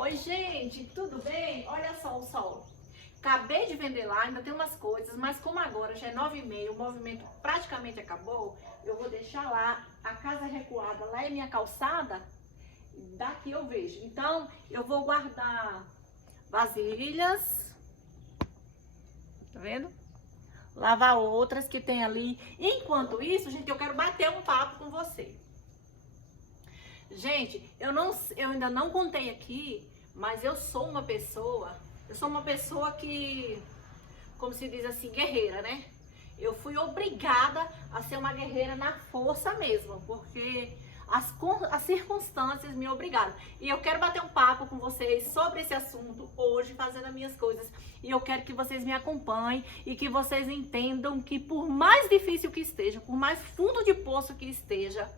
Oi, gente, tudo bem? Olha só o sol. Acabei de vender lá, ainda tem umas coisas, mas como agora já é 9h30, o movimento praticamente acabou, eu vou deixar lá, a casa recuada, lá é minha calçada, daqui eu vejo. Então, eu vou guardar vasilhas, tá vendo? Lavar outras que tem ali. Enquanto isso, gente, eu quero bater um papo com você. Gente, eu ainda não contei aqui, mas eu sou uma pessoa que, como se diz assim, guerreira, né? Eu fui obrigada a ser uma guerreira na força mesmo, porque as circunstâncias me obrigaram. E eu quero bater um papo com vocês sobre esse assunto hoje, fazendo as minhas coisas. E eu quero que vocês me acompanhem e que vocês entendam que por mais difícil que esteja, por mais fundo de poço que esteja,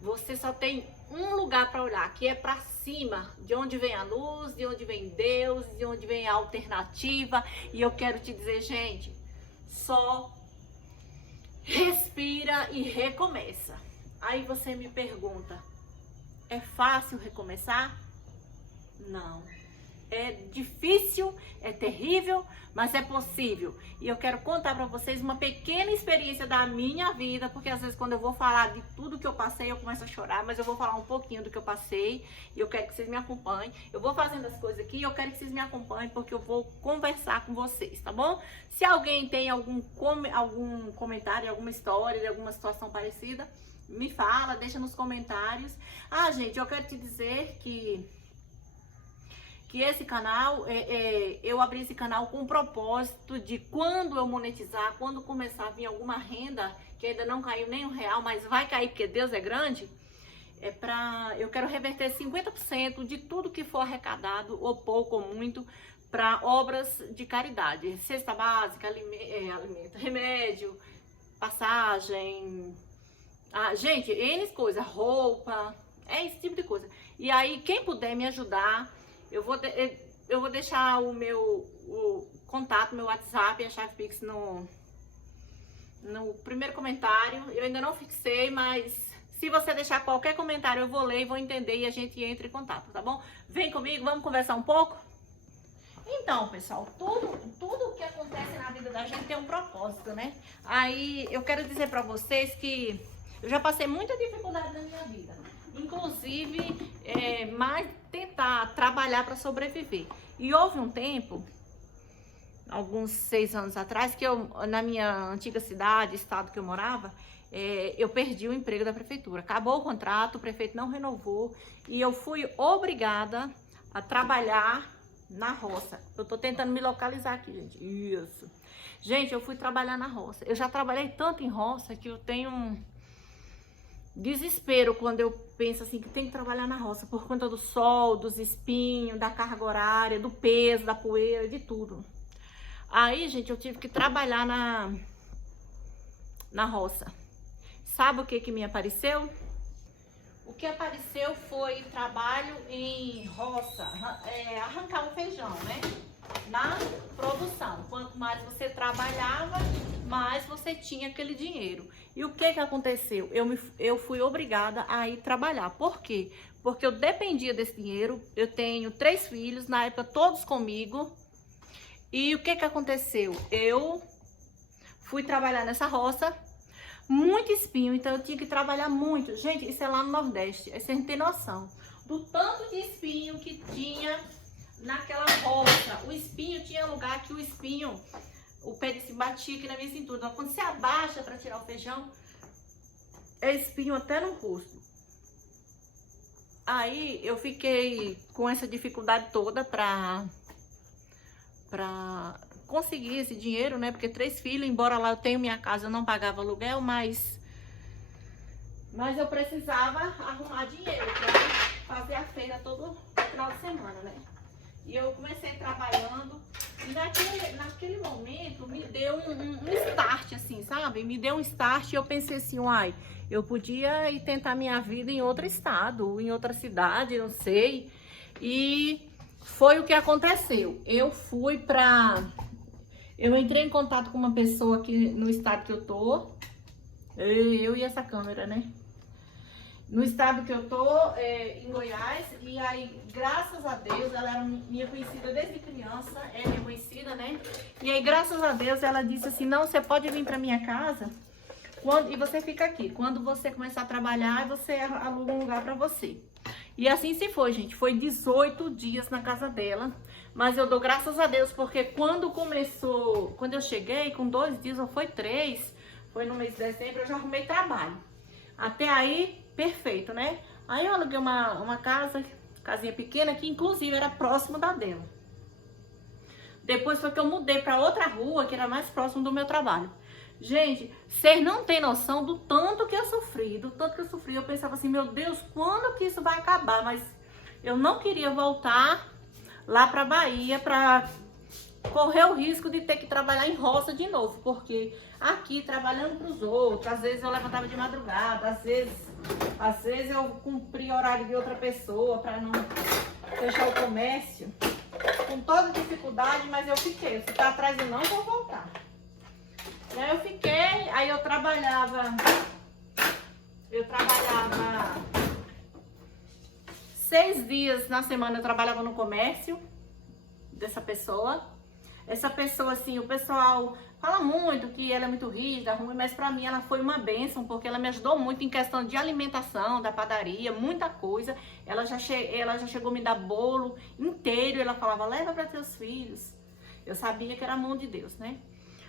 você só tem um lugar para olhar, que é para cima, de onde vem a luz, de onde vem Deus, de onde vem a alternativa. E eu quero te dizer, gente, só respira e recomeça. Aí você me pergunta, é fácil recomeçar? Não. É difícil, é terrível, mas é possível. E eu quero contar para vocês uma pequena experiência da minha vida, porque às vezes quando eu vou falar de tudo que eu passei, eu começo a chorar, mas eu vou falar um pouquinho do que eu passei e eu quero que vocês me acompanhem. Eu vou fazendo as coisas aqui e eu quero que vocês me acompanhem, porque eu vou conversar com vocês, tá bom? Se alguém tem algum comentário, alguma história, de alguma situação parecida, me fala, deixa nos comentários. Ah, gente, eu quero te dizer que esse canal, eu abri esse canal com o propósito de quando eu monetizar, quando começar a vir alguma renda, que ainda não caiu nem R$1, mas vai cair porque Deus é grande, eu quero reverter 50% de tudo que for arrecadado, ou pouco ou muito, para obras de caridade. Cesta básica, alimento, remédio, passagem, gente, N coisas, roupa, esse tipo de coisa. E aí, quem puder me ajudar, eu vou deixar o contato, meu WhatsApp e a chave Pix no primeiro comentário. Eu ainda não fixei, mas se você deixar qualquer comentário, eu vou ler e vou entender e a gente entra em contato, tá bom? Vem comigo, vamos conversar um pouco? Então, pessoal, tudo que acontece na vida da gente tem um propósito, né? Aí eu quero dizer pra vocês que eu já passei muita dificuldade na minha vida. Inclusive, mais tentar trabalhar para sobreviver. E houve um tempo, alguns 6 anos atrás, que na minha antiga cidade, estado que eu morava, eu perdi o emprego da prefeitura. Acabou o contrato, o prefeito não renovou e eu fui obrigada a trabalhar na roça. Eu tô tentando me localizar aqui, gente. Isso. Gente, eu fui trabalhar na roça. Eu já trabalhei tanto em roça que eu tenho desespero quando eu penso assim que tem que trabalhar na roça por conta do sol, dos espinhos, da carga horária, do peso, da poeira, de tudo. Aí, gente, eu tive que trabalhar na roça. Sabe o que me apareceu? O que apareceu foi trabalho em roça, arrancar um feijão, né? Na produção. Quanto mais você trabalhava, mais você tinha aquele dinheiro. E o que aconteceu? Eu fui obrigada a ir trabalhar. Por quê? Porque eu dependia desse dinheiro. Eu tenho 3 filhos, na época todos comigo. E o que aconteceu? Eu fui trabalhar nessa roça, muito espinho, então eu tinha que trabalhar muito. Gente, isso é lá no Nordeste, aí vocês não tem noção do tanto de espinho que tinha naquela roça. O espinho, tinha lugar que o pé de cima batia aqui na minha cintura. Então, quando você abaixa para tirar o feijão, é espinho até no rosto. Aí eu fiquei com essa dificuldade toda para conseguir esse dinheiro, né? Porque 3 filhos, embora lá eu tenho minha casa, eu não pagava aluguel, mas eu precisava arrumar dinheiro para fazer a feira todo final de semana, né? E eu comecei trabalhando e naquele momento me deu um start, assim, sabe? Me deu um start e eu pensei assim, uai, eu podia ir tentar minha vida em outro estado, em outra cidade, não sei. E foi o que aconteceu. Eu entrei em contato com uma pessoa aqui no estado que eu tô. Eu e essa câmera, né? no estado que eu tô, em Goiás, e aí, graças a Deus, ela era minha conhecida desde criança, é minha conhecida, né? E aí, graças a Deus, ela disse assim, não, você pode vir pra minha casa, e você fica aqui. Quando você começar a trabalhar, você aluga um lugar pra você. E assim se foi, gente. Foi 18 dias na casa dela, mas eu dou graças a Deus, porque quando eu cheguei, com 2 dias, ou foi 3, foi no mês de dezembro, eu já arrumei trabalho. Até aí, perfeito, né? Aí eu aluguei uma casinha pequena, que inclusive era próximo da dela. Depois foi que eu mudei para outra rua, que era mais próximo do meu trabalho. Gente, vocês não têm noção do tanto que eu sofri, Eu pensava assim, meu Deus, quando que isso vai acabar? Mas eu não queria voltar lá para Bahia para correr o risco de ter que trabalhar em roça de novo, porque aqui trabalhando para os outros, às vezes eu levantava de madrugada, às vezes eu cumpria horário de outra pessoa para não fechar o comércio, com toda dificuldade, mas eu fiquei. Se tá atrás eu não vou voltar. E aí eu fiquei, aí eu trabalhava 6 dias na semana, eu trabalhava no comércio dessa pessoa. Essa pessoa, assim, o pessoal fala muito que ela é muito rígida, ruim, mas pra mim ela foi uma bênção, porque ela me ajudou muito em questão de alimentação, da padaria, muita coisa. Ela já chegou a me dar bolo inteiro, ela falava, leva para teus filhos. Eu sabia que era a mão de Deus, né?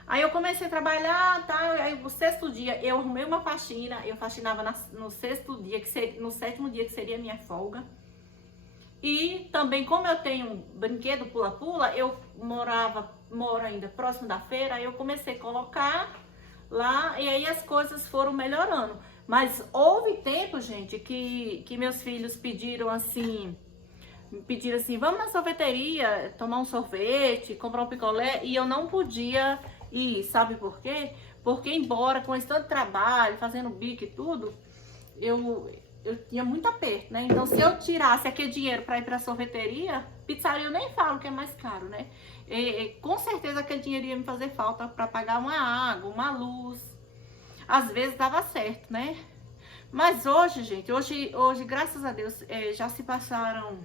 Aí eu comecei a trabalhar, tá? Aí o 6º dia eu arrumei uma faxina, eu faxinava no 6º dia, no 7º dia, que seria a minha folga. E também, como eu tenho um brinquedo pula-pula, eu moro ainda próximo da feira, aí eu comecei a colocar lá, e aí as coisas foram melhorando. Mas houve tempo, gente, que meus filhos pediram assim, vamos na sorveteria, tomar um sorvete, comprar um picolé, e eu não podia ir, sabe por quê? Porque embora com esse tanto trabalho, fazendo bico e tudo, eu tinha muito aperto, né? Então, se eu tirasse aquele dinheiro para ir para a sorveteria, pizzaria eu nem falo que é mais caro, né? Com certeza aquele dinheiro ia me fazer falta para pagar uma água, uma luz. Às vezes dava certo, né? Mas hoje, gente, hoje graças a Deus, já se passaram...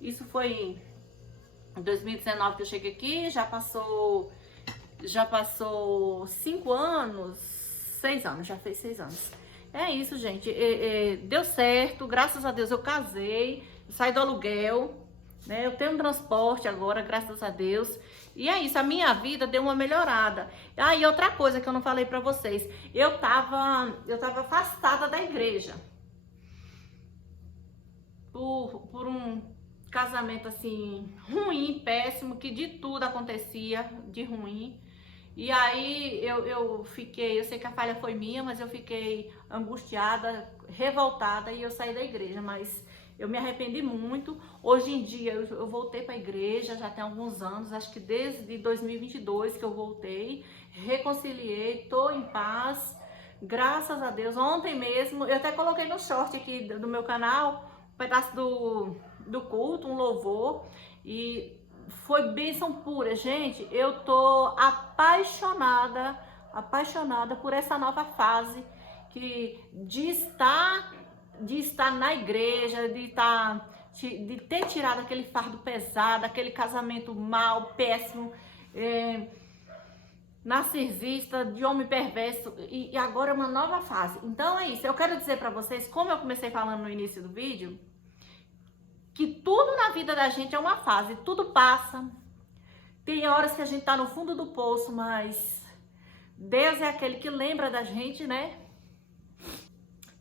Isso foi em 2019 que eu cheguei aqui, já passou 5 anos, 6 anos, já fez 6 anos. É isso, gente, deu certo, graças a Deus eu casei, saí do aluguel, né? Eu tenho um transporte agora, graças a Deus. E é isso, a minha vida deu uma melhorada. Ah, e outra coisa que eu não falei pra vocês, eu tava afastada da igreja. Por um casamento assim, ruim, péssimo, que de tudo acontecia de ruim. E aí eu sei que a falha foi minha, mas eu fiquei angustiada, revoltada, e eu saí da igreja, mas eu me arrependi muito. Hoje em dia eu voltei para a igreja, já tem alguns anos, acho que desde 2022 que eu voltei, reconciliei, tô em paz, graças a Deus. Ontem mesmo, eu até coloquei no short aqui do meu canal, um pedaço do culto, um louvor, e foi bênção pura, gente. Eu tô apaixonada por essa nova fase de estar na igreja, de ter tirado aquele fardo pesado, aquele casamento mal, péssimo, narcisista, de homem perverso, e agora é uma nova fase. Então é isso, eu quero dizer pra vocês, como eu comecei falando no início do vídeo, que tudo na vida da gente é uma fase, tudo passa. Tem horas que a gente tá no fundo do poço, mas Deus é aquele que lembra da gente, né?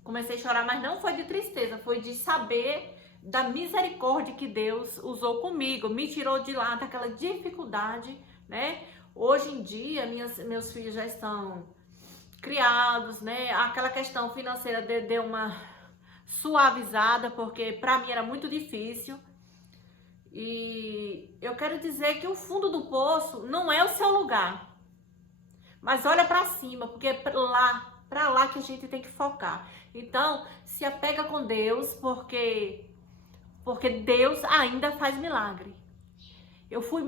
Comecei a chorar, mas não foi de tristeza, foi de saber da misericórdia que Deus usou comigo, me tirou de lá daquela dificuldade, né? Hoje em dia, meus filhos já estão criados, né? Aquela questão financeira deu uma suavizada, porque para mim era muito difícil. E eu quero dizer que o fundo do poço não é o seu lugar, mas olha para cima, porque é para lá que a gente tem que focar. Então, se apega com Deus, porque Deus ainda faz milagre. Eu fui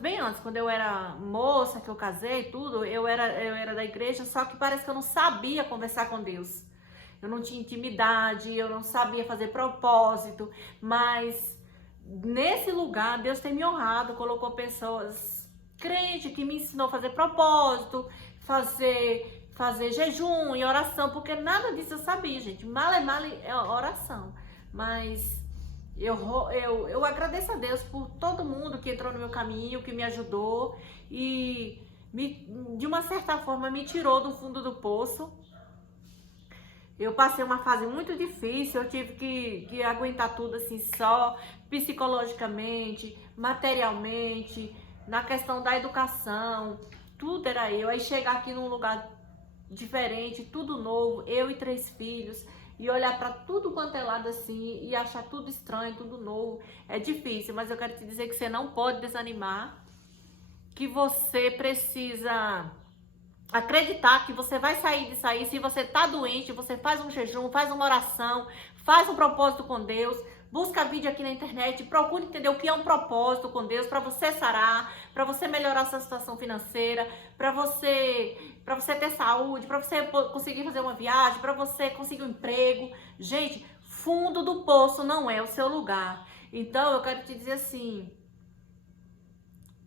bem antes, quando eu era moça, que eu casei, tudo, eu era da igreja, só que parece que eu não sabia conversar com Deus. eu não tinha intimidade, eu não sabia fazer propósito, mas nesse lugar Deus tem me honrado, colocou pessoas crentes que me ensinou a fazer propósito, fazer jejum e oração, porque nada disso eu sabia, gente. Mal é oração. Mas eu agradeço a Deus por todo mundo que entrou no meu caminho, que me ajudou e de uma certa forma me tirou do fundo do poço. Eu passei uma fase muito difícil, eu tive que aguentar tudo assim só, psicologicamente, materialmente, na questão da educação, tudo era eu. Aí chegar aqui num lugar diferente, tudo novo, eu e 3 filhos, e olhar para tudo quanto é lado assim, e achar tudo estranho, tudo novo, é difícil, mas eu quero te dizer que você não pode desanimar, que você precisa acreditar que você vai sair disso aí. Se você tá doente, você faz um jejum, faz uma oração, faz um propósito com Deus, busca vídeo aqui na internet, procura entender o que é um propósito com Deus, para você sarar, para você melhorar a sua situação financeira, para você ter saúde, para você conseguir fazer uma viagem, para você conseguir um emprego. Gente, fundo do poço não é o seu lugar. Então eu quero te dizer assim,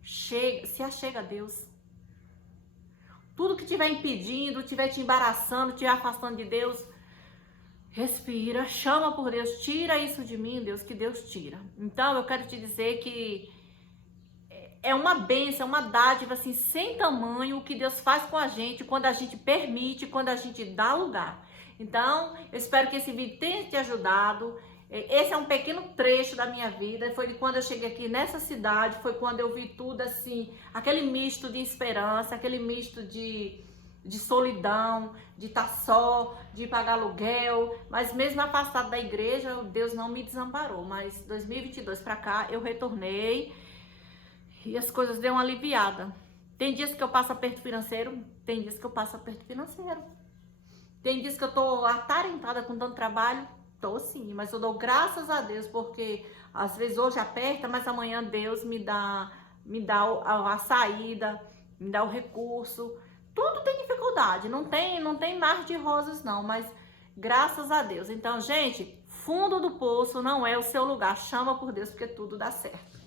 se achega a Deus. Tudo que estiver impedindo, estiver te embaraçando, estiver afastando de Deus, respira, chama por Deus, tira isso de mim, Deus, que Deus tira. Então, eu quero te dizer que é uma bênção, uma dádiva, assim, sem tamanho, o que Deus faz com a gente, quando a gente permite, quando a gente dá lugar. Então, eu espero que esse vídeo tenha te ajudado. Esse é um pequeno trecho da minha vida, foi de quando eu cheguei aqui nessa cidade, foi quando eu vi tudo assim, aquele misto de esperança, aquele misto de solidão, de estar só, de pagar aluguel, mas mesmo afastado da igreja, Deus não me desamparou. Mas 2022 para cá eu retornei e as coisas deu uma aliviada. Tem dias que eu passo aperto financeiro, tem dias que eu passo aperto financeiro. Tem dias que eu tô atarentada com tanto trabalho, tô sim, mas eu dou graças a Deus, porque às vezes hoje aperta, mas amanhã Deus me dá a saída, me dá o recurso. Tudo tem dificuldade, não tem mar de rosas não, mas graças a Deus. Então, gente, fundo do poço não é o seu lugar, chama por Deus, porque tudo dá certo.